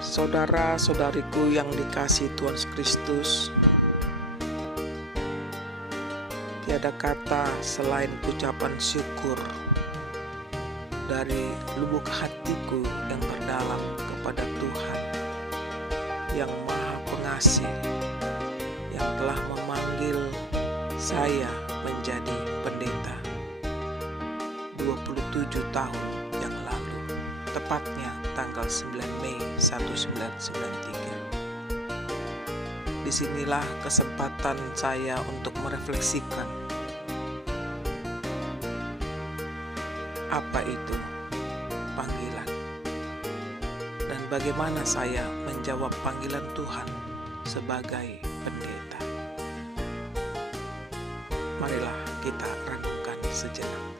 Saudara-saudariku yang dikasihi Tuhan Yesus Kristus, tiada kata selain ucapan syukur dari lubuk hatiku yang terdalam kepada Tuhan yang Maha Pengasih, yang telah memanggil saya menjadi pendeta 27 tahun yang lalu, tepatnya tanggal 9 Mei 1993. Disinilah kesempatan saya untuk merefleksikan apa itu panggilan dan bagaimana saya menjawab panggilan Tuhan sebagai pendeta. Marilah kita renungkan sejenak.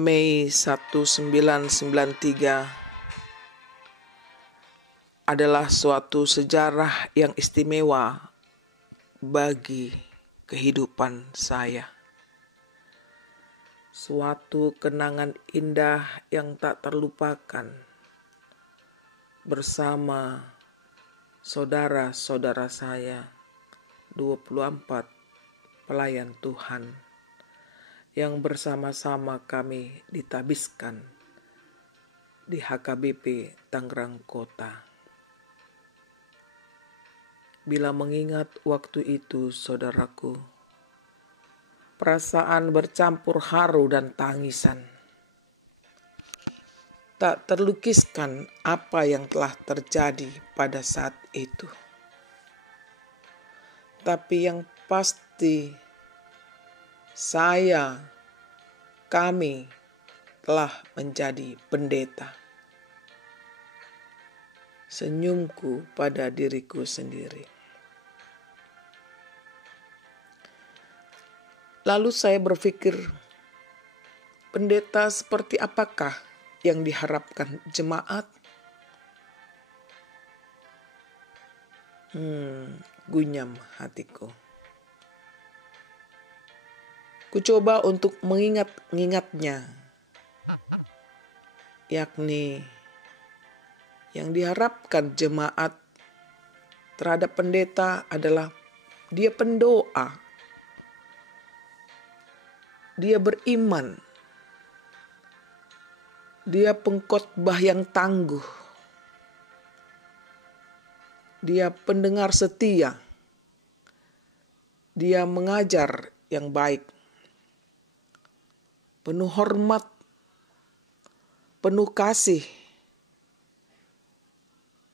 Mei 1993 adalah suatu sejarah yang istimewa bagi kehidupan saya. Suatu kenangan indah yang tak terlupakan bersama saudara-saudara saya, 24 pelayan Tuhan yang bersama-sama kami ditabiskan di HKBP Tangerang Kota. Bila mengingat waktu itu, saudaraku, perasaan bercampur haru dan tangisan. Tak terlukiskan apa yang telah terjadi pada saat itu. Tapi yang pasti kami telah menjadi pendeta. Senyumku pada diriku sendiri. Lalu saya berpikir, pendeta seperti apakah yang diharapkan jemaat? Gunyam hatiku. Kucoba untuk mengingatnya, yakni yang diharapkan jemaat terhadap pendeta adalah dia pendoa, dia beriman, dia pengkhotbah yang tangguh, dia pendengar setia, dia mengajar yang baik, penuh hormat, penuh kasih,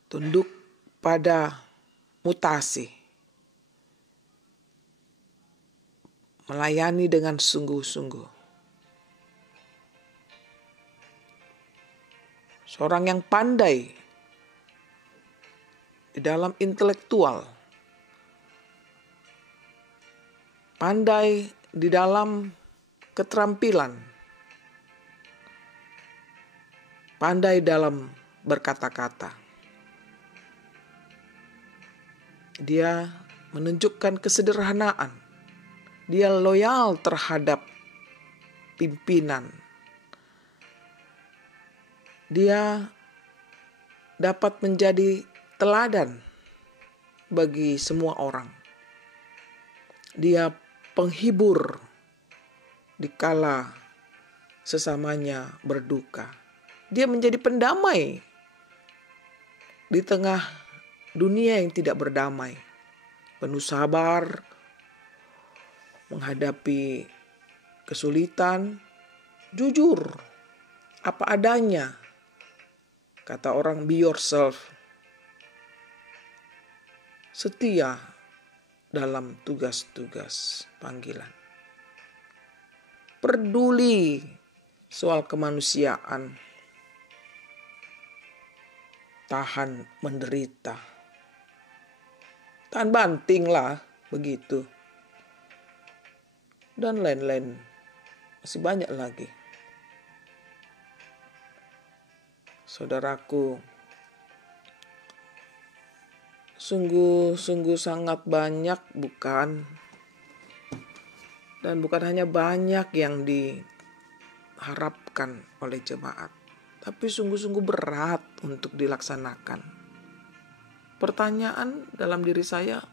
tunduk pada mutasi, melayani dengan sungguh-sungguh. Seorang yang pandai di dalam intelektual, pandai di dalam keterampilan, pandai dalam berkata-kata. Dia menunjukkan kesederhanaan. Dia loyal terhadap pimpinan. Dia dapat menjadi teladan bagi semua orang. Dia penghibur dikala sesamanya berduka. Dia menjadi pendamai di tengah dunia yang tidak berdamai. Penuh sabar, menghadapi kesulitan, jujur, apa adanya. Kata orang, be yourself. Setia dalam tugas-tugas panggilan. Peduli soal kemanusiaan. Tahan menderita. Tahan banting lah, begitu. Dan lain-lain. Masih banyak lagi. Saudaraku, sungguh sangat banyak bukan? Dan bukan hanya banyak yang diharapkan oleh jemaat, tapi sungguh berat untuk dilaksanakan. Pertanyaan dalam diri saya,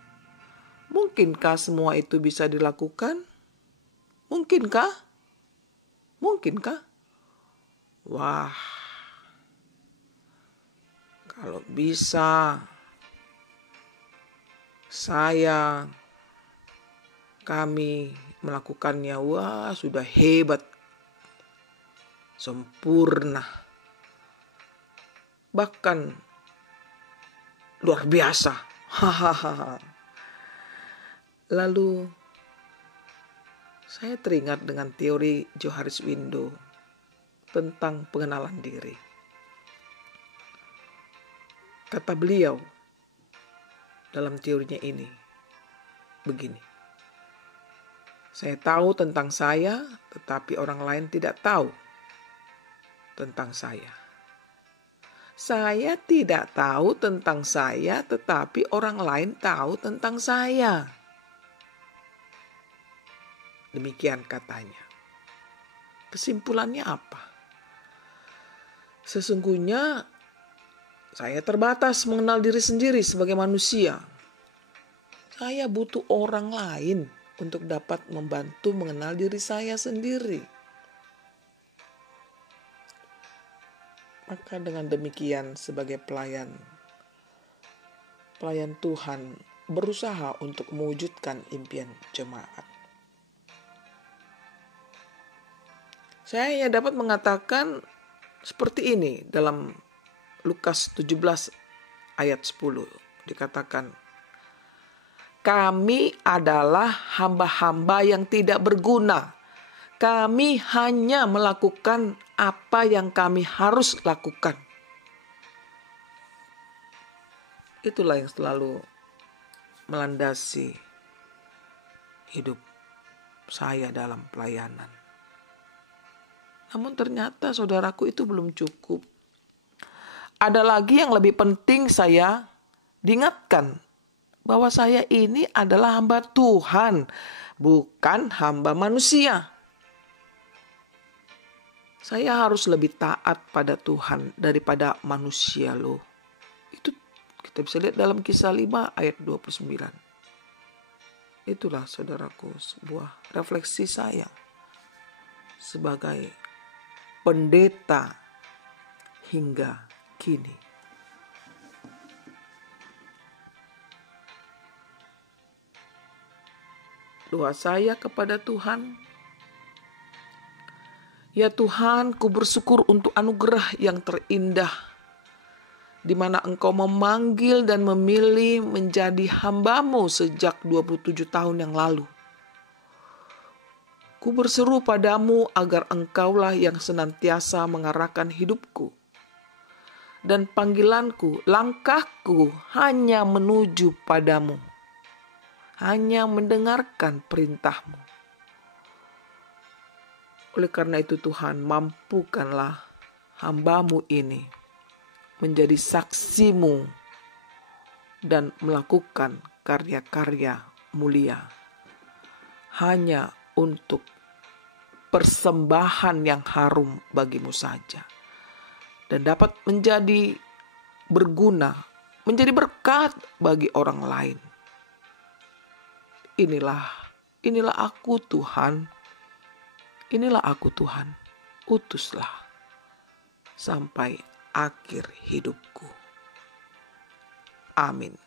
mungkinkah semua itu bisa dilakukan? Mungkinkah? Wah, kalau bisa, kami melakukannya, wah sudah hebat, sempurna, bahkan luar biasa. Lalu saya teringat dengan teori Johari's Window tentang pengenalan diri. Kata beliau dalam teorinya ini begini: saya tahu tentang saya, tetapi orang lain tidak tahu tentang saya. Saya tidak tahu tentang saya, tetapi orang lain tahu tentang saya. Demikian katanya. Kesimpulannya apa? Sesungguhnya saya terbatas mengenal diri sendiri sebagai manusia. Saya butuh orang lain untuk dapat membantu mengenal diri saya sendiri. Maka dengan demikian sebagai pelayan Tuhan berusaha untuk mewujudkan impian jemaat. Saya hanya dapat mengatakan seperti ini dalam Lukas 17 ayat 10. Dikatakan, kami adalah hamba-hamba yang tidak berguna. Kami hanya melakukan apa yang kami harus lakukan. Itulah yang selalu melandasi hidup saya dalam pelayanan. Namun ternyata saudaraku itu belum cukup. Ada lagi yang lebih penting saya diingatkan. Bahwa saya ini adalah hamba Tuhan, bukan hamba manusia. Saya harus lebih taat pada Tuhan daripada manusia loh. Itu kita bisa lihat dalam Kisah 5 ayat 29. Itulah saudaraku sebuah refleksi saya sebagai pendeta hingga kini. Doa saya kepada Tuhan, ya Tuhan, ku bersyukur untuk anugerah yang terindah, di mana Engkau memanggil dan memilih menjadi hamba-Mu sejak 27 tahun yang lalu. Ku berseru padamu agar Engkaulah yang senantiasa mengarahkan hidupku. Dan panggilanku, langkahku hanya menuju padamu. Hanya mendengarkan perintah-Mu. Oleh karena itu Tuhan, mampukanlah hamba-Mu ini menjadi saksi-Mu dan melakukan karya-karya mulia. Hanya untuk persembahan yang harum bagi-Mu saja. Dan dapat menjadi berguna, menjadi berkat bagi orang lain. Inilah aku Tuhan. Inilah aku Tuhan. Utuslah sampai akhir hidupku. Amin.